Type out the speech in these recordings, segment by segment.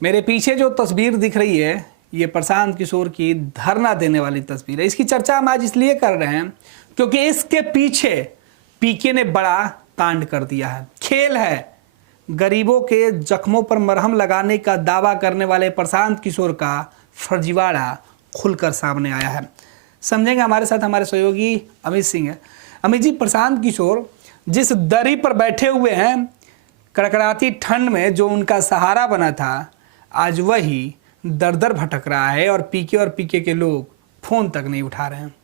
मेरे पीछे जो तस्वीर दिख रही है ये प्रशांत किशोर की धरना देने वाली तस्वीर है। इसकी चर्चा हम आज इसलिए कर रहे हैं क्योंकि इसके पीछे पीके ने बड़ा कांड कर दिया है। खेल है, गरीबों के जख्मों पर मरहम लगाने का दावा करने वाले प्रशांत किशोर का फर्जीवाड़ा खुलकर सामने आया है। समझेंगे हमारे साथ हमारे सहयोगी अमित सिंह है। अमित जी, प्रशांत किशोर जिस दरी पर बैठे हुए हैं, कड़कड़ाती ठंड में जो उनका सहारा बना था, आज वही दर दर भटक रहा है और पीके के लोग फोन तक नहीं उठा रहे हैं।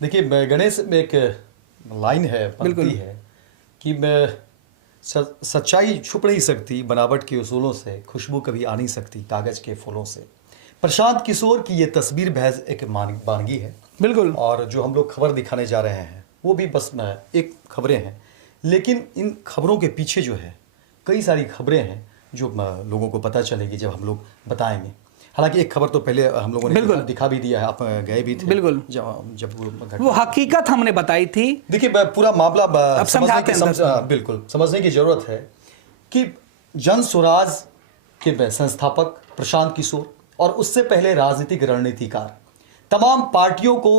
देखिए गणेश में एक लाइन है, पंक्ति है कि सच्चाई छुप नहीं सकती बनावट के उसूलों से, खुशबू कभी आ नहीं सकती कागज के फूलों से। प्रशांत किशोर की ये तस्वीर महज एक वानगी है। बिल्कुल। और जो हम लोग खबर दिखाने जा रहे हैं वो भी बस एक खबरें हैं, लेकिन इन खबरों के पीछे जो है कई सारी खबरें हैं जो लोगों को पता चलेगी जब हम लोग बताएंगे। हालांकि एक खबर तो पहले हम लोगों ने दिखा भी दिया है, आप गए भी थे। बिल्कुल। जब वो हकीकत हमने बताई थी। देखिए पूरा मामला बिल्कुल समझने की जरूरत है कि जन स्वराज के संस्थापक प्रशांत किशोर और उससे पहले राजनीतिक रणनीतिकार, तमाम पार्टियों को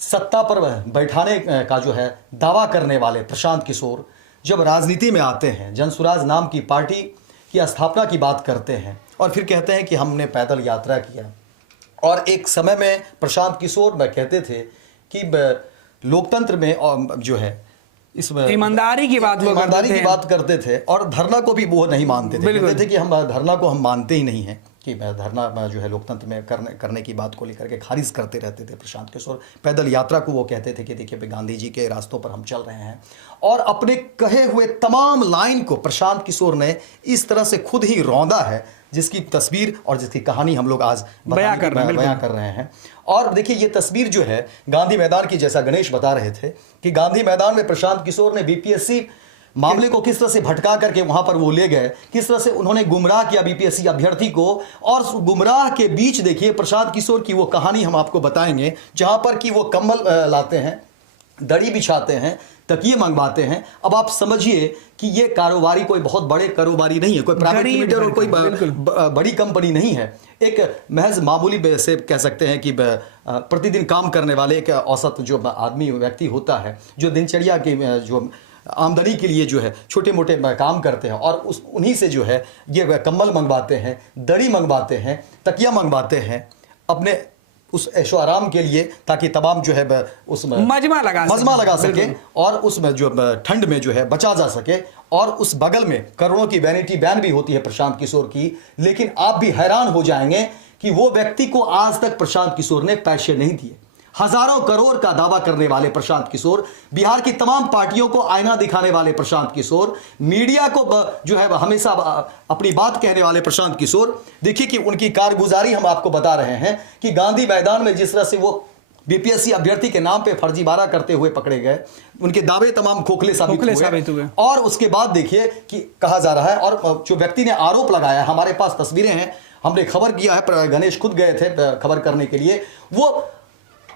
सत्ता पर बैठाने का जो है दावा करने वाले प्रशांत किशोर जब राजनीति में आते हैं, जन स्वराज नाम की पार्टी की स्थापना की बात करते हैं और फिर कहते हैं कि हमने पैदल यात्रा किया। और एक समय में प्रशांत किशोर कहते थे कि लोकतंत्र में जो है इसमें ईमानदारी की बात करते थे और धरना को भी वो नहीं मानते थे। कहते थे कि हम धरना को हम मानते ही नहीं हैं, कि धरना जो है लोकतंत्र में करने की बात को लेकर के खारिज करते रहते थे प्रशांत किशोर। पैदल यात्रा को वो कहते थे कि देखिए गांधी जी के रास्तों पर हम चल रहे हैं। और अपने कहे हुए तमाम लाइन को प्रशांत किशोर ने इस तरह से खुद ही रौंदा है, जिसकी तस्वीर और जिसकी कहानी हम लोग आज बयां कर रहे हैं। और देखिए ये तस्वीर जो है गांधी मैदान की, जैसा गणेश बता रहे थे कि गांधी मैदान में प्रशांत किशोर ने बीपीएससी मामले को किस तरह से भटका करके वहां पर वो ले गए, किस तरह से उन्होंने गुमराह किया बीपीएससी अभ्यर्थी को। और गुमराह के बीच देखिए प्रशांत किशोर की वो कहानी हम आपको बताएंगे, जहां पर कि वो कम्बल लाते हैं, दड़ी बिछाते हैं, तकिए मंगवाते हैं। अब आप समझिए कि ये कारोबारी कोई बहुत बड़े कारोबारी नहीं है, कोई प्राइवेट लिमिटेड और कोई बड़ी कंपनी नहीं है। एक महज मामूली से कह सकते हैं कि प्रतिदिन काम करने वाले एक औसत जो आदमी व्यक्ति होता है, जो दिनचर्या की जो आमदनी के लिए जो है छोटे मोटे काम करते हैं, और उन्हीं से जो है ये कम्बल मंगवाते हैं, दड़ी मंगवाते हैं, तकिया मंगवाते हैं अपने उस ऐशो आराम के लिए, ताकि तमाम जो है उसमें मजमा लगा सके और उसमें जो ठंड में जो है बचा जा सके। और उस बगल में करोड़ों की वैनिटी बैन भी होती है प्रशांत किशोर की। लेकिन आप भी हैरान हो जाएंगे कि वो व्यक्ति को आज तक प्रशांत किशोर ने पैसे नहीं दिए। हजारों करोड़ का दावा करने वाले प्रशांत किशोर, बिहार की तमाम पार्टियों को आईना दिखाने वाले प्रशांत किशोर, मीडिया को जो है हमेशा अपनी बात कहने वाले प्रशांत किशोर। देखिए कि उनकी कारगुजारी हम आपको बता रहे हैं कि गांधी मैदान में जिस तरह से वो बीपीएससी अभ्यर्थी के नाम पे फर्जीवाड़ा करते हुए पकड़े गए, उनके दावे तमाम खोखले साबित हुए। और उसके बाद देखिए कि कहा जा रहा है, और जो व्यक्ति ने आरोप लगाया, हमारे पास तस्वीरें हैं, हमने खबर किया है, गणेश खुद गए थे खबर करने के लिए। वो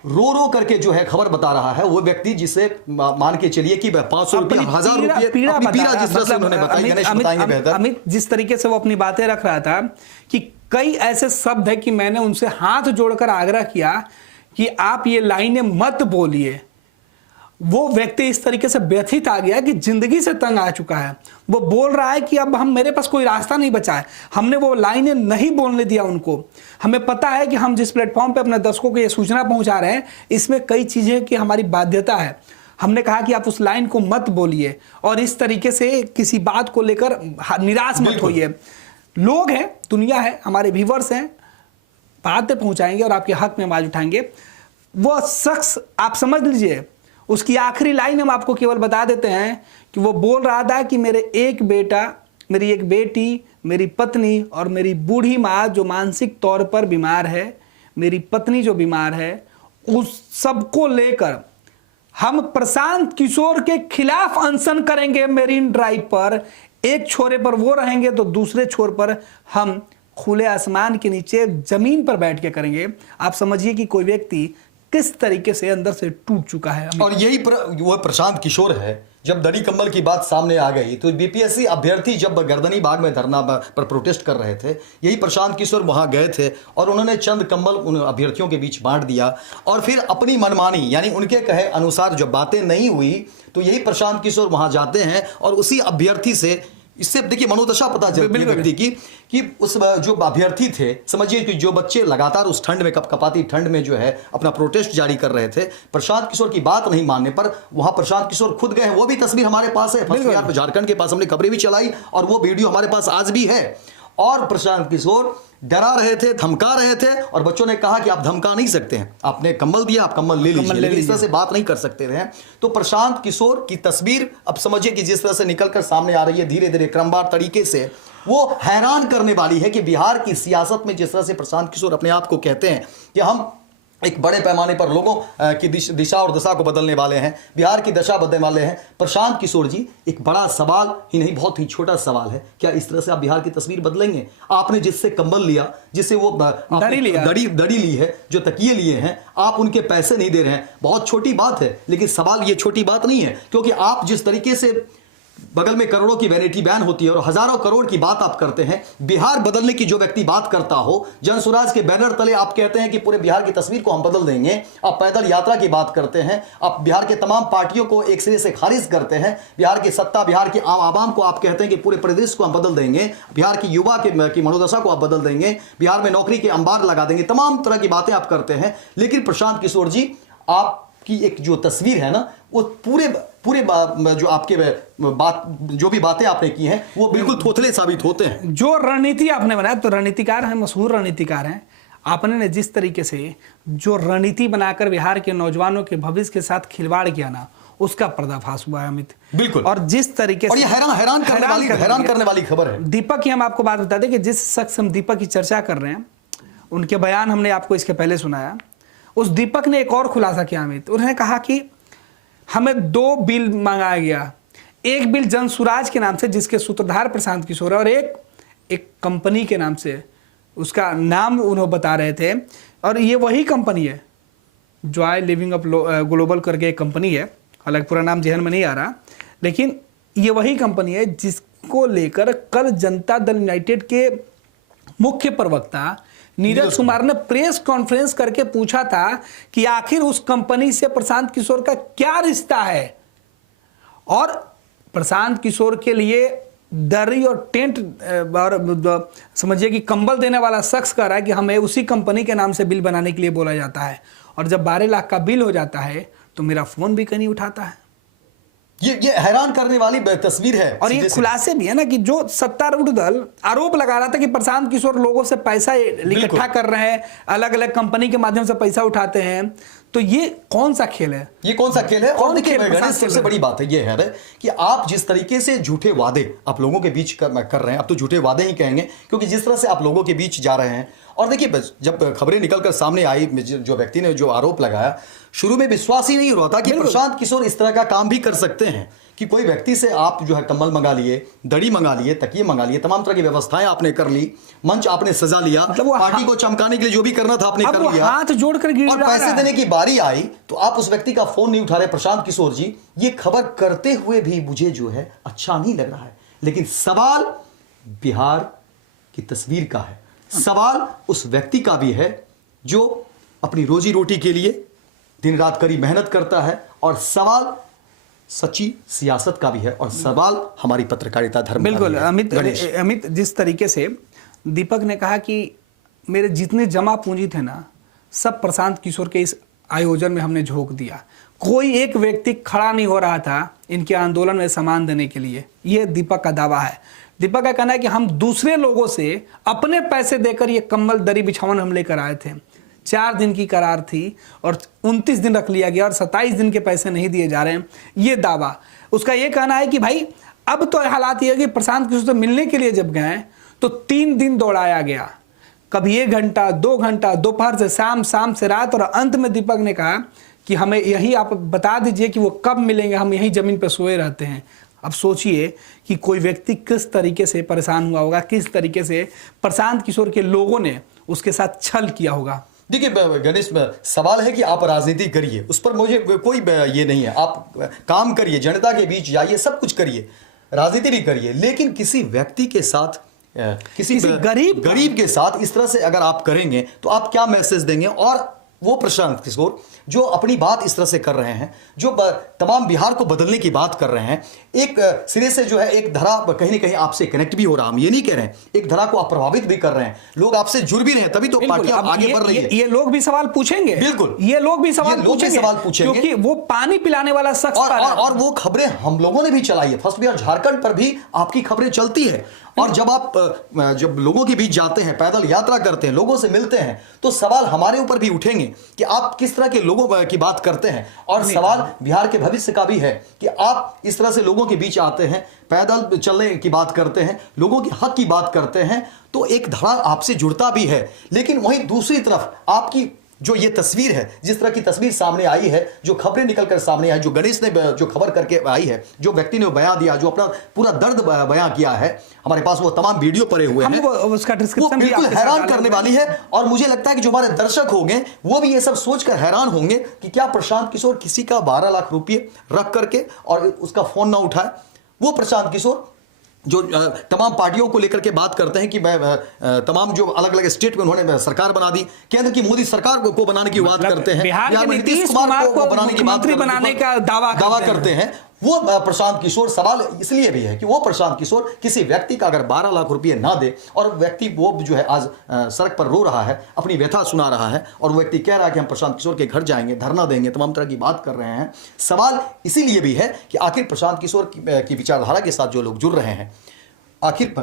रो करके जो है खबर बता रहा है, वो व्यक्ति जिसे मान के चलिए कि 500 रुपये, 1000 रुपये पीड़ा जिस तरह से उन्होंने बताई, गणेश बताएंगे बेहतर। अमित, जिस तरीके से वो अपनी बातें रख रहा था कि कई ऐसे शब्द है कि मैंने उनसे हाथ जोड़कर आग्रह किया कि आप ये लाइनें मत बोलिए। वो व्यक्ति इस तरीके से व्यथित आ गया कि जिंदगी से तंग आ चुका है। वो बोल रहा है कि अब मेरे पास कोई रास्ता नहीं बचा है, हमने वो लाइनें नहीं बोलने दिया उनको। हमें पता है कि हम जिस प्लेटफॉर्म पे अपने दर्शकों को ये सूचना पहुंचा रहे हैं, इसमें कई चीजें की हमारी बाध्यता है। हमने कहा कि आप उस लाइन को मत बोलिए और इस तरीके से किसी बात को लेकर निराश मत होइए। लोग हैं, दुनिया है, हमारे व्यूवर्स हैं, बातें पहुंचाएंगे और आपके हक में आवाज उठाएंगे। वो शख्स आप समझ लीजिए, उसकी आखिरी लाइन हम आपको केवल बता देते हैं कि वो बोल रहा था कि मेरे एक बेटा, मेरी एक बेटी, मेरी पत्नी और मेरी बूढ़ी माँ जो मानसिक तौर पर बीमार है, मेरी पत्नी जो बीमार है, उस सबको लेकर हम प्रशांत किशोर के खिलाफ अनशन करेंगे मेरीन ड्राइव पर। एक छोरे पर वो रहेंगे तो दूसरे छोर पर हम खुले आसमान के नीचे जमीन पर बैठ के करेंगे। आप समझिए कि कोई व्यक्ति किस तरीके से अंदर से टूट चुका है। और यही वो प्रशांत किशोर है जब दड़ी कंबल की बात सामने आ गई तो बीपीएससी अभ्यर्थी जब गर्दनी बाग में धरना पर प्रोटेस्ट कर रहे थे, यही प्रशांत किशोर वहां गए थे और उन्होंने चंद कंबल उन अभ्यर्थियों के बीच बांट दिया और फिर अपनी मनमानी यानी उनके कहे अनुसार जब बातें नहीं हुई तो यही प्रशांत किशोर वहां जाते हैं और उसी अभ्यर्थी से, इससे देखिए मनोदशा पता चलती है व्यक्ति की कि उस जो अभ्यर्थी थे, समझिए कि जो बच्चे लगातार उस ठंड में कपकपाती ठंड में जो है अपना प्रोटेस्ट जारी कर रहे थे, प्रशांत किशोर की बात नहीं मानने पर वहां प्रशांत किशोर खुद गए। वो भी तस्वीर हमारे पास है, झारखंड के पास हमने खबरें भी चलाई और वो वीडियो हमारे पास आज भी है। और प्रशांत किशोर डरा रहे थे, धमका रहे थे और बच्चों ने कहा कि आप धमका नहीं सकते हैं, आपने कंबल दिया, आप कंबल ले लीजिए, लेकिन इस तरह से बात नहीं कर सकते थे। तो प्रशांत किशोर की तस्वीर अब समझिए कि जिस तरह से निकलकर सामने आ रही है धीरे धीरे क्रमवार तरीके से, वो हैरान करने वाली है कि बिहार की सियासत में जिस तरह से प्रशांत किशोर अपने आप को कहते हैं कि हम एक बड़े पैमाने पर लोगों की दिशा और दशा को बदलने वाले हैं, बिहार की दशा बदलने वाले हैं। प्रशांत किशोर जी, एक बड़ा सवाल ही नहीं, बहुत ही छोटा सवाल है, क्या इस तरह से आप बिहार की तस्वीर बदलेंगे? आपने जिससे कंबल लिया, जिससे वो दड़ी ली है, जो तकिए लिए हैं, आप उनके पैसे नहीं दे रहे हैं, बहुत छोटी बात है, लेकिन सवाल ये छोटी बात नहीं है, क्योंकि आप जिस तरीके से बगल में करोड़ों की वैनिटी बैन होती है और हजारों करोड़ की बात आप करते हैं, बिहार बदलने की जो व्यक्ति बात करता हो, जन स्वराज के बैनर तले आप कहते हैं कि पूरे बिहार की तस्वीर को हम बदल देंगे, आप पैदल यात्रा की बात करते हैं, आप बिहार के तमाम पार्टियों को एक सिरे से खारिज करते हैं, बिहार की सत्ता, बिहार के आवाम को आप कहते हैं कि पूरे प्रदेश को हम बदल देंगे, बिहार की युवा की मनोदशा को आप बदल देंगे, बिहार में नौकरी के अंबार लगा देंगे, तमाम तरह की बातें आप करते हैं। लेकिन प्रशांत किशोर जी, आपकी एक जो तस्वीर है ना, वो पूरे जो आपके जो भी बातें आपने की हैं वो बिल्कुल थोथले साबित होते हैं। जो रणनीति आपने बनाया, तो रणनीतिकार हैं, मशहूर रणनीतिकार हैं। आपने ने जिस तरीके से जो रणनीति बनाकर बिहार के नौजवानों के भविष्य के साथ खिलवाड़ किया ना, उसका पर्दाफाश हुआ है अमित। बिल्कुल। और जिस तरीके से, और ये हैरान करने वाली खबर है। दीपक की हम आपको बात बता दें कि जिस शख्स हम दीपक की चर्चा कर रहे हैं, उनके बयान हमने आपको इसके पहले सुनाया। उस दीपक ने एक और खुलासा किया अमित। उन्होंने कहा कि हमें 2 बिल मंगाया गया, एक बिल जन स्वराज के नाम से जिसके सूत्रधार प्रशांत किशोर है, और एक कंपनी के नाम से, उसका नाम उन्होंने बता रहे थे, और ये वही कंपनी है, जॉय लिविंग अप ग्लोबल करके एक कंपनी है, हालांकि पूरा नाम जहन में नहीं आ रहा, लेकिन ये वही कंपनी है जिसको लेकर कल जनता दल यूनाइटेड के मुख्य प्रवक्ता नीरज कुमार ने प्रेस कॉन्फ्रेंस करके पूछा था कि आखिर उस कंपनी से प्रशांत किशोर का क्या रिश्ता है। और प्रशांत किशोर के लिए दरी और टेंट और समझिए कि कंबल देने वाला शख्स कह रहा है कि हमें उसी कंपनी के नाम से बिल बनाने के लिए बोला जाता है, और जब 12 लाख का बिल हो जाता है तो मेरा फोन भी कहीं नहीं उठाता है। ये हैरान करने वाली तस्वीर है। और ये खुलासे भी है ना कि जो सत्तारूढ़ दल आरोप लगा रहा था कि प्रशांत किशोर लोगों से पैसा इकट्ठा कर रहे हैं, अलग अलग कंपनी के माध्यम से पैसा उठाते हैं, तो ये कौन सा खेल है? ये कौन सा खेल है? और देखिए सबसे बड़ी बात है ये है कि आप जिस तरीके से झूठे वादे आप लोगों के बीच कर रहे हैं, अब तो झूठे वादे ही कहेंगे, क्योंकि जिस तरह से आप लोगों के बीच जा रहे हैं, और देखिए जब खबरें निकलकर सामने आई, जो व्यक्ति ने जो आरोप लगाया, शुरू में विश्वास ही नहीं हो रहा था कि प्रशांत किशोर इस तरह का काम भी कर सकते हैं कि कोई व्यक्ति से आप जो है कंबल मंगा लिए, दड़ी मंगा लिए, तकिए मंगा लिए, तमाम तरह की व्यवस्थाएं आपने कर ली, मंच आपने सजा लिया, मतलब पार्टी को चमकाने के लिए जो भी करना था आपने कर लिया, हाथ जोड़कर और पैसे देने की बारी आई तो आप उस व्यक्ति का फोन नहीं उठा रहे। प्रशांत किशोर जी, ये खबर करते हुए भी मुझे जो है अच्छा नहीं लग रहा है, लेकिन सवाल बिहार की तस्वीर का है, सवाल उस व्यक्ति का भी है जो अपनी रोजी रोटी के लिए दिन रात कड़ी मेहनत करता है, और सवाल सच्ची सियासत का भी है, और सवाल हमारी पत्रकारिता धर्म। बिल्कुल अमित, जिस तरीके से दीपक ने कहा कि मेरे जितने जमा पूंजी थे ना, सब प्रशांत किशोर के इस आयोजन में हमने झोंक दिया, कोई एक व्यक्ति खड़ा नहीं हो रहा था इनके आंदोलन में सामान देने के लिए, यह दीपक का दावा है। दीपक का कहना है कि हम दूसरे लोगों से अपने पैसे देकर ये कंबल दरी बिछावन हम लेकर आए थे, 4 दिन की करार थी और 29 दिन रख लिया गया और 27 दिन के पैसे नहीं दिए जा रहे हैं, ये दावा। उसका ये कहना है कि भाई अब तो हालात ये है कि प्रशांत किशोर से मिलने के लिए जब गए तो 3 दिन दौड़ाया गया, कभी 1 घंटा 2 घंटा, दोपहर से शाम, शाम से रात, और अंत में दीपक ने कहा कि हमें यही आप बता दीजिए कि वो कब मिलेंगे, हम यही जमीन पर सोए रहते हैं। अब सोचिए कि कोई व्यक्ति किस तरीके से परेशान हुआ होगा, किस तरीके से प्रशांत किशोर के लोगों ने उसके साथ छल किया होगा। देखिए गणेश, सवाल है कि आप राजनीति करिए, उस पर मुझे कोई ये नहीं है। आप काम करिए, जनता के बीच जाइए, सब कुछ करिए, राजनीति भी करिए, लेकिन किसी व्यक्ति के साथ, किसी गरीब के साथ इस तरह से अगर आप करेंगे तो आप क्या मैसेज देंगे? और वो प्रशांत किशोर जो अपनी बात इस तरह से कर रहे हैं, जो तमाम बिहार को बदलने की बात कर रहे हैं, एक सिरे से जो है एक धरा कहीं ना कहीं आपसे कनेक्ट भी हो रहा, हम ये नहीं कह रहे हैं, एक धरा को आप प्रभावित भी कर रहे हैं, लोग आपसे जुड़ भी रहे हैं, तभी तो पार्टियां आगे बढ़ रही है। ये लोग भी सवाल पूछेंगे, बिल्कुल, ये लोग भी सवाल पूछेंगे क्योंकि वो पानी पिलाने वाला शख्स और वो खबरें हम लोगों ने भी चलाई है। फर्स्ट बिहार झारखंड पर भी आपकी खबरें चलती है, और जब लोगों के बीच जाते हैं, पैदल यात्रा करते हैं, लोगों से मिलते हैं, तो सवाल हमारे ऊपर भी उठेंगे कि आप किस तरह के लोगों की बात करते हैं। और सवाल बिहार के भविष्य का भी है कि आप इस तरह से लोगों के बीच आते हैं, पैदल चलने की बात करते हैं, लोगों के हक की बात करते हैं, तो एक धड़ा आपसे जुड़ता भी है। लेकिन वहीं दूसरी तरफ आपकी जो ये तस्वीर है, जिस तरह की तस्वीर सामने आई है, जो खबरें निकलकर सामने आई, जो गणेश ने जो खबर करके आई है, जो व्यक्ति ने बयां दिया, जो अपना पूरा दर्द बयां किया है, हमारे पास वो तमाम वीडियो पड़े हुए हैं, उसका डिस्क्रिप्शन वो बिल्कुल हैरान करने वाली है। और मुझे लगता है कि जो हमारे दर्शक होंगे वो भी ये सब सोचकर हैरान होंगे कि क्या प्रशांत किशोर किसी का 12 लाख रुपये रख करके और उसका फोन ना उठाए? वो प्रशांत किशोर जो तमाम पार्टियों को लेकर के बात करते हैं कि तमाम जो अलग अलग स्टेट में उन्होंने सरकार बना दी, केंद्र की मोदी सरकार को बनाने की बात करते हैं, बिहार में नीतीश कुमार को बनाने की बात बनाने का दावा करते हैं, वो प्रशांत किशोर। सवाल इसलिए भी है कि वो प्रशांत किशोर किसी व्यक्ति का अगर 12 लाख रुपये ना दे, और व्यक्ति वो जो है आज सड़क पर रो रहा है, अपनी व्यथा सुना रहा है, और वो व्यक्ति कह रहा है कि हम प्रशांत किशोर के घर जाएंगे, धरना देंगे, तमाम तरह की बात कर रहे हैं। सवाल इसीलिए भी है कि आखिर प्रशांत किशोर की विचारधारा के साथ जो लोग जुड़ रहे हैं, आखिर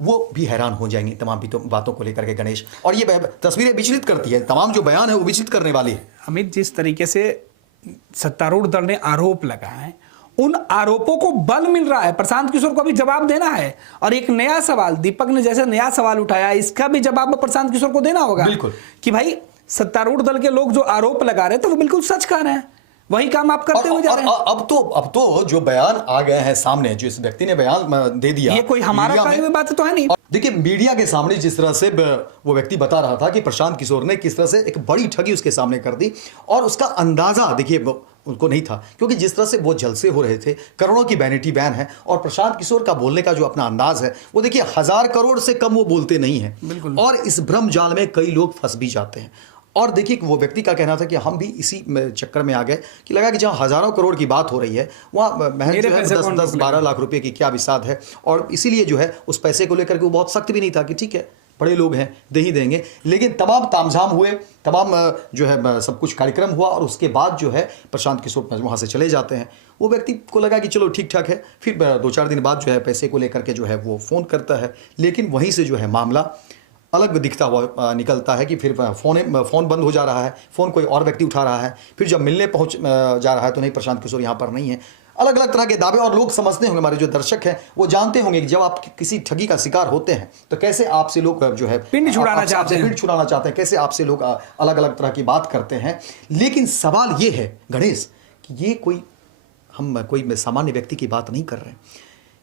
वो भी हैरान हो जाएंगे तमाम बातों को लेकर के गणेश। और ये तस्वीरें विचलित करती है, तमाम जो बयान है वो विचलित करने वाली है। अमित, जिस तरीके से सत्तारूढ़ दल ने आरोप लगाए हैं, उन आरोपों को बल मिल रहा है, प्रशांत किशोर को भी जवाब देना है। और एक नया सवाल, दीपक ने जैसे नया सवाल उठाया, इसका भी जवाब प्रशांत किशोर को देना होगा। बिल्कुल, कि भाई सत्तारूढ़ दल के लोग जो आरोप लगा रहे थे वो बिल्कुल सच कह रहे हैं, वही काम आप करते हुए जा रहे हैं। अब तो जो बयान आ गए हैं सामने, जो इस व्यक्ति ने बयान दे दिया, ये कोई हमारा कही हुई बात तो है नहीं। देखिए मीडिया के सामने जिस तरह से वो व्यक्ति बता रहा था कि प्रशांत किशोर ने किस तरह से एक बड़ी ठगी उसके सामने कर दी, और उसका अंदाजा देखिए उनको नहीं था, क्योंकि जिस तरह से वो जलसे हो रहे थे, करोड़ों की वैनिटी बैन है, और प्रशांत किशोर का बोलने का जो अपना अंदाज है वो देखिए 1000 करोड़ से कम वो बोलते नहीं है, और इस भ्रम जाल में कई लोग फंस भी जाते हैं। और देखिए वो व्यक्ति का कहना था कि हम भी इसी चक्कर में आ गए कि लगा कि जहां हजारों करोड़ की बात हो रही है वहां महज जो है 10-12 लाख रुपए की क्या विसाद है, और इसीलिए जो है उस पैसे को लेकर के वो बहुत सख्त भी नहीं था कि ठीक है बड़े लोग हैं दे ही देंगे। लेकिन तमाम तामझाम हुए, तमाम जो है सब कुछ कार्यक्रम हुआ, और उसके बाद जो है प्रशांत किशोर वहाँ से चले जाते हैं। वो व्यक्ति को लगा कि चलो ठीक ठाक है, फिर 2-4 दिन बाद जो है पैसे को लेकर के जो है वो फ़ोन करता है, लेकिन वहीं से जो है मामला अलग दिखता हुआ निकलता है कि फिर फ़ोन बंद हो जा रहा है, फ़ोन कोई और व्यक्ति उठा रहा है, फिर जब मिलने पहुंच जा रहा है तो नहीं, प्रशांत किशोर यहाँ पर नहीं है। अलग अलग तरह के दावे, और लोग समझते होंगे, हमारे जो दर्शक हैं वो जानते होंगे कि जब आप किसी ठगी का शिकार होते हैं तो कैसे आपसे लोग जो है पिंड छुड़ाना चाहते हैं, कैसे आपसे लोग अलग अलग तरह की बात करते हैं। लेकिन सवाल ये है गणेश कि ये हम कोई सामान्य व्यक्ति की बात नहीं कर रहे हैं,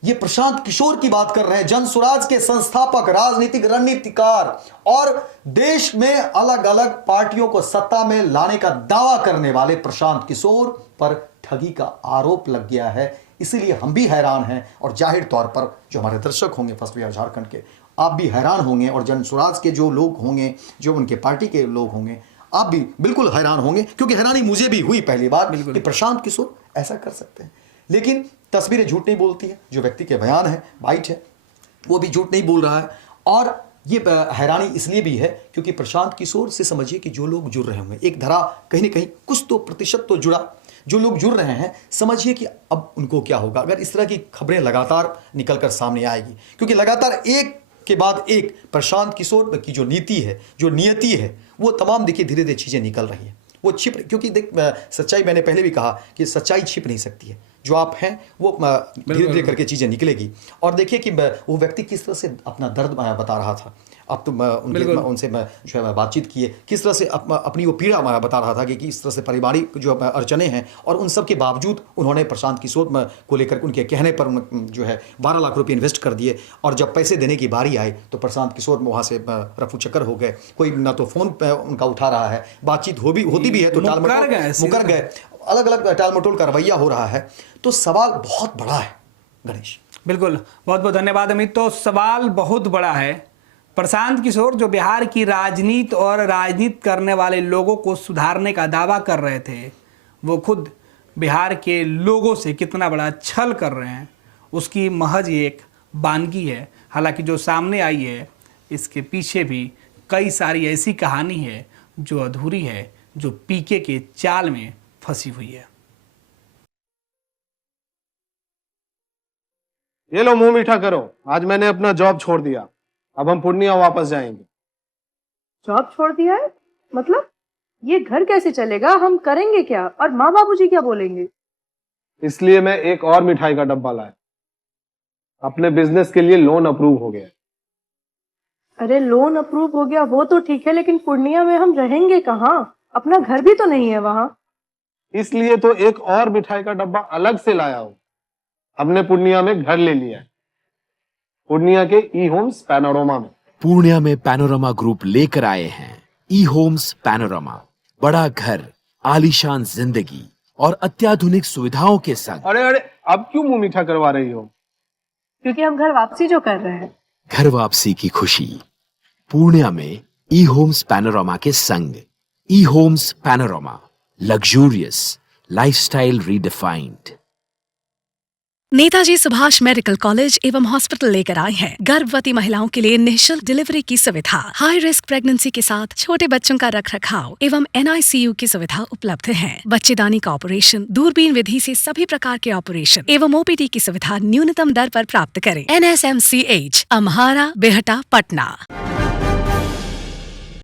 ये प्रशांत किशोर की बात कर रहे हैं, जन स्वराज के संस्थापक, राजनीतिक रणनीतिकार, और देश में अलग अलग पार्टियों को सत्ता में लाने का दावा करने वाले प्रशांत किशोर पर ठगी का आरोप लग गया है। इसीलिए हम भी हैरान हैं, और जाहिर तौर पर जो हमारे दर्शक होंगे फर्स्ट बिहार झारखंड के, आप भी हैरान होंगे, और जन स्वराज के जो लोग होंगे, जो उनके पार्टी के लोग होंगे, आप भी बिल्कुल हैरान होंगे, क्योंकि हैरानी मुझे भी हुई पहली बार कि प्रशांत किशोर ऐसा कर सकते हैं। लेकिन तस्वीरें झूठ नहीं बोलती है, जो व्यक्ति के बयान है, बाइट है, वो भी झूठ नहीं बोल रहा है। और ये हैरानी इसलिए भी है क्योंकि प्रशांत किशोर से समझिए कि जो लोग जुड़ रहे होंगे, एक धरा कहीं ना कहीं कुछ तो प्रतिशत तो जुड़ा, जो लोग जुड़ रहे हैं, समझिए कि अब उनको क्या होगा अगर इस तरह की खबरें लगातार निकलकर सामने आएगी, क्योंकि लगातार एक के बाद एक प्रशांत किशोर की जो नीति है, जो नियति है, वो तमाम देखिए धीरे धीरे चीज़ें निकल रही है, वो छिप, क्योंकि देख सच्चाई, मैंने पहले भी कहा कि सच्चाई छिप नहीं सकती है, जो आप हैं वो धीरे धीरे करके चीज़ें निकलेगी। और देखिए कि वो व्यक्ति किस तरह से अपना दर्द बता रहा था। अब तो उनसे मैं जो है बातचीत किए, किस तरह से अपनी वो पीड़ा बता रहा था कि किस तरह से पारिवारिक जो अड़चने हैं, और उन सब के बावजूद उन्होंने प्रशांत किशोर को लेकर उनके कहने पर जो है 12 लाख रुपए इन्वेस्ट कर दिए। और जब पैसे देने की बारी आई तो प्रशांत किशोर वहाँ से रफू चक्कर हो गए। कोई ना तो फ़ोन पे उनका उठा रहा है, बातचीत होती भी है तो मुकर गए, अलग अलग टाल मटोल का रवैया हो रहा है। तो सवाल बहुत बड़ा है गणेश। बिल्कुल, बहुत बहुत धन्यवाद अमित। तो सवाल बहुत बड़ा है। प्रशांत किशोर जो बिहार की राजनीति और राजनीति करने वाले लोगों को सुधारने का दावा कर रहे थे, वो खुद बिहार के लोगों से कितना बड़ा छल कर रहे हैं, उसकी महज एक बानगी है। हालांकि जो सामने आई है, इसके पीछे भी कई सारी ऐसी कहानी है जो अधूरी है, जो पीके के चाल में फंसी हुई है। ये लो, मुंह मीठा करो। आज मैंने अपना जॉब छोड़ दिया, अब हम पूर्णिया वापस जाएंगे। जॉब छोड़ दिया है? मतलब ये घर कैसे चलेगा? हम करेंगे क्या? और माँ बाबूजी क्या बोलेंगे? इसलिए मैं एक और मिठाई का डब्बा लाया। अपने बिजनेस के लिए लोन अप्रूव हो गया। अरे लोन अप्रूव हो गया वो तो ठीक है, लेकिन पूर्णिया में हम रहेंगे कहाँ? अपना घर भी तो नहीं है वहां। इसलिए तो एक और मिठाई का डब्बा अलग से लाया हूं। हमने पूर्णिया में घर ले लिया है, पूर्णिया के ई होम्स पैनोरमा में। पूर्णिया में पैनोरमा ग्रुप लेकर आए हैं ई होम्स पैनोरमा। बड़ा घर, आलीशान जिंदगी और अत्याधुनिक सुविधाओं के संग। अरे अब क्यों मुंह मीठा करवा रही हो? क्योंकि हम घर वापसी जो कर रहे हैं। घर वापसी की खुशी पूर्णिया में ई होम्स पैनोरमा के संग। E homes panorama, luxurious lifestyle redefined. Netaji Subhash medical college एवं हॉस्पिटल लेकर आए हैं गर्भवती महिलाओं के लिए निःशुल्क डिलीवरी की सुविधा। हाई रिस्क प्रेगनेंसी के साथ छोटे बच्चों का रखरखाव एवं NICU की सुविधा उपलब्ध है। बच्चेदानी का ऑपरेशन, दूरबीन विधि से सभी प्रकार के ऑपरेशन एवं OPD की सुविधा न्यूनतम दर पर प्राप्त करें। NSMCH, अम्हारा, बेहटा, पटना।